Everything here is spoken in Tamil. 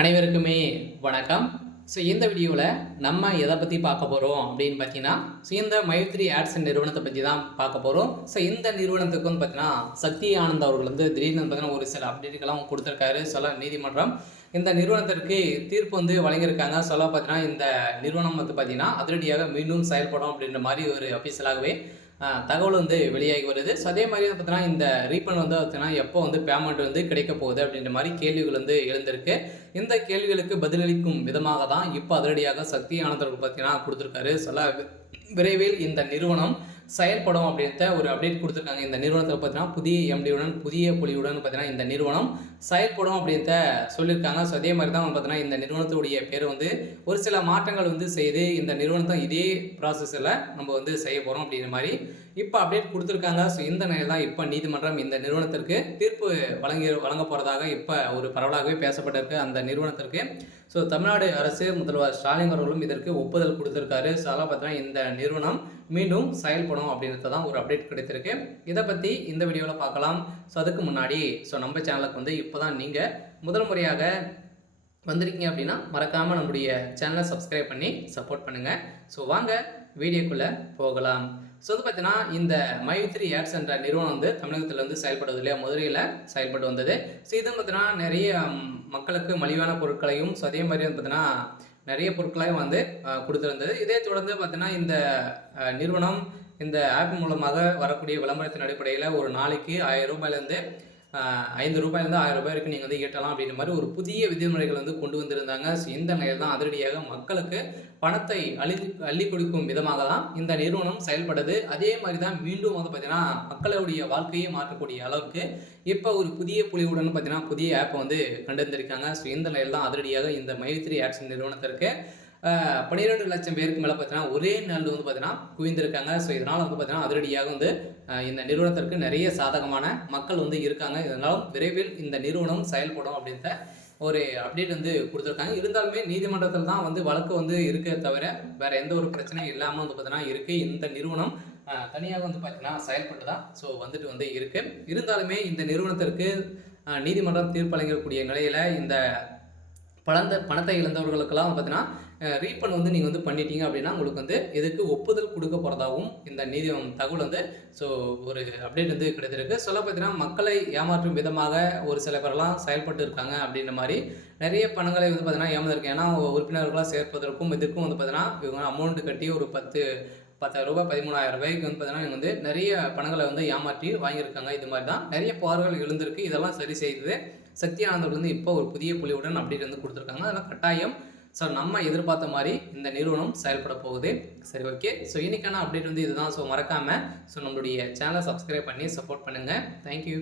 அனைவருக்குமே வணக்கம். இந்த வீடியோவில் நம்ம எதை பற்றி பார்க்க போகிறோம் அப்படின்னு பார்த்தீங்கன்னா, இந்த மைத்ரி ஆட்ஸ் நிறுவனத்தை பற்றி தான் பார்க்க போகிறோம். இந்த நிறுவனத்துக்கு வந்து பார்த்தீங்கன்னா, சக்தி ஆனந்த் அவர்கள் வந்து திடீர்னு பார்த்தீங்கன்னா ஒரு சில அப்டேட்டுகள்லாம் கொடுத்துருக்காரு. நீதிமன்றம் இந்த நிறுவனத்திற்கு தீர்ப்பு வந்து வழங்கியிருக்காங்க. பார்த்தீங்கன்னா இந்த நிறுவனம் வந்து பார்த்தீங்கன்னா அதிரடியாக மீண்டும் செயல்படும் அப்படின்ற மாதிரி ஒரு அஃபீஷியலாகவே தகவல் வந்து வெளியாகி வருது. அதே மாதிரி வந்து பார்த்தீங்கன்னா இந்த ரீஃபண்ட் வந்து பார்த்தீங்கன்னா எப்போ வந்து பேமெண்ட் வந்து கிடைக்க போகுது அப்படின்ற மாதிரி கேள்விகள் வந்து எழுந்திருக்கு. இந்த கேள்விகளுக்கு பதிலளிக்கும் விதமாக தான் இப்போ அதிரடியாக சக்தி ஆனந்தர்கள் பார்த்தீங்கன்னா கொடுத்துருக்காரு. விரைவில் இந்த நிறுவனம் செயல்படும் அப்படின்ற ஒரு அப்டேட் கொடுத்துருக்காங்க. இந்த நிறுவனத்தில் பார்த்தீங்கன்னா புதிய எம்டியுடன் புதிய பொலிவுடன் பார்த்தீங்கன்னா இந்த நிறுவனம் செயல்படும் அப்படின்ற சொல்லியிருக்காங்க. அதே மாதிரி தான் பார்த்தீங்கன்னா இந்த நிறுவனத்துடைய பேர் வந்து ஒரு சில மாற்றங்கள் வந்து செய்து இந்த நிறுவனத்தை இதே ப்ராசஸில் நம்ம வந்து செய்ய போகிறோம் அப்படிங்கிற மாதிரி இப்போ அப்டேட் கொடுத்துருக்காங்க. இந்த நிலையில் தான் இப்போ நீதிமன்றம் இந்த நிறுவனத்திற்கு தீர்ப்பு வழங்க போகிறதாக இப்போ ஒரு பரவலாகவே பேசப்பட்டிருக்கு அந்த நிறுவனத்திற்கு. தமிழ்நாடு அரசு முதல்வர் ஸ்டாலின் அவர்களும் இதற்கு ஒப்புதல் கொடுத்துருக்காரு. பார்த்தீங்கன்னா இந்த நிறுவனம் மீண்டும் செயல்படும் அப்படின்றது தான் ஒரு அப்டேட் கிடைத்திருக்கு. இதை பற்றி இந்த வீடியோவில் பார்க்கலாம். அதுக்கு முன்னாடி நம்ம சேனலுக்கு வந்து இப்போ தான் நீங்கள் முதல் முறையாக வந்திருக்கீங்க அப்படின்னா மறக்காமல் நம்முடைய சேனலை சப்ஸ்கிரைப் பண்ணி சப்போர்ட் பண்ணுங்கள். வாங்க வீடியோக்குள்ளே போகலாம். வந்து பார்த்தீங்கன்னா இந்த மைத்ரி ஆட்ஸ் என்ற நிறுவனம் வந்து தமிழகத்தில் வந்து செயல்படுவது இல்லையா, மதுரையில் செயல்பட்டு வந்தது. இது பார்த்தீங்கன்னா நிறைய மக்களுக்கு மலிவான பொருட்களையும் அதே மாதிரி வந்து பார்த்தீங்கன்னா நிறைய பொருட்களையும் வந்து கொடுத்துருந்தது. இதே தொடர்ந்து பார்த்தீங்கன்னா இந்த நிறுவனம் இந்த ஆப் மூலமாக வரக்கூடிய விளம்பரத்தின் அடிப்படையில் ஒரு நாளைக்கு 1000 ரூபாயிலேருந்து 5 ரூபாயிலேருந்து 1000 ரூபாய் வரைக்கும் நீங்கள் வந்து ஈட்டலாம் அப்படின்ற மாதிரி ஒரு புதிய விதிமுறைகள் வந்து கொண்டு வந்திருந்தாங்க. இந்த நிலையில் தான் அதிரடியாக மக்களுக்கு பணத்தை அள்ளி கொடுக்கும் விதமாக தான் இந்த நிறுவனம் செயல்படுது. அதே மாதிரி தான் மீண்டும் வந்து பார்த்தீங்கன்னா மக்களுடைய வாழ்க்கையை மாற்றக்கூடிய அளவுக்கு இப்போ ஒரு புதிய புலிவுடன் பார்த்தீங்கன்னா புதிய ஆப்பை வந்து கண்டறிந்திருக்காங்க. இந்த நிலையில் தான் அதிரடியாக இந்த மைத்ரி ஆட்ஸ் நிறுவனத்திற்கு 12 லட்சம் பேருக்கு மேலே பார்த்தீங்கன்னா ஒரே நாள் வந்து பார்த்தீங்கன்னா குவிந்திருக்காங்க. இதனால் வந்து பார்த்தீங்கன்னா அதிரடியாக வந்து இந்த நிறுவனத்திற்கு நிறைய சாதகமான மக்கள் வந்து இருக்காங்க. இதனாலும் விரைவில் இந்த நிறுவனம் செயல்படும் அப்படின்ற ஒரு அப்டேட் வந்து கொடுத்துருக்காங்க. இருந்தாலுமே நீதிமன்றத்தில் தான் வந்து வழக்கு வந்து இருக்க தவிர வேற எந்த ஒரு பிரச்சனையும் இல்லாமல் வந்து பார்த்தீங்கன்னா இருக்குது. இந்த நிறுவனம் தனியாக வந்து பார்த்தீங்கன்னா செயல்பட்டு தான் வந்துட்டு வந்து இருக்கு. இருந்தாலுமே இந்த நிறுவனத்திற்கு நீதிமன்றம் தீர்ப்பளிக்கக்கூடிய நிலையில் இந்த பணத்தை இழந்தவர்களுக்கெல்லாம் பார்த்தீங்கன்னா ரீஃபண்ட் வந்து நீங்கள் வந்து பண்ணிட்டீங்க அப்படின்னா உங்களுக்கு வந்து இதுக்கு ஒப்புதல் கொடுக்க போகிறதாகவும் இந்த தகவல் வந்து ஒரு அப்டேட் வந்து கிடைத்திருக்கு. பார்த்தீங்கன்னா மக்களை ஏமாற்றும் விதமாக ஒரு சில பேரெல்லாம் செயல்பட்டு இருக்காங்க அப்படின்ற மாதிரி நிறைய பணங்களை வந்து பார்த்தீங்கன்னா ஏமாந்துருக்கு. ஏன்னா உறுப்பினர்களாக சேர்ப்பதற்கும் இதுக்கும் வந்து பார்த்தீங்கன்னா இவங்க அமௌண்ட் கட்டி ஒரு 10,000 ரூபாய் 13,000 ரூபாய்க்கு வந்து பார்த்தீங்கன்னா இவங்க வந்து நிறைய பணங்களை வந்து ஏமாற்றி வாங்கியிருக்காங்க. இது மாதிரி தான் நிறைய புகார்கள் எழுந்திருக்கு. இதெல்லாம் சரி செய்தது சக்தி ஆனந்தர்கள் வந்து இப்போ ஒரு புதிய புலியுடன் அப்டேட் வந்து கொடுத்துருக்காங்க. அதெல்லாம் கட்டாயம் நம்ம எதிர்பார்த்த மாதிரி இந்த நிறுவனம் செயல்பட போகுது. சரி, ஓகே. இன்னைக்கான அப்டேட் வந்து இதுதான். மறக்காமல் நம்மளுடைய சேனலை சப்ஸ்கிரைப் பண்ணி சப்போர்ட் பண்ணுங்கள். தேங்க்யூ.